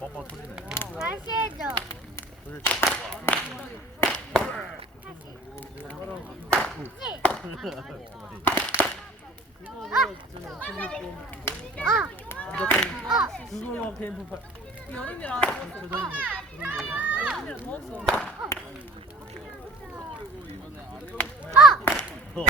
빡빡 터지네. 다시 해줘. 도대체. 그걸로 캠프 파. 여름이라 여름이라 더웠어. 어.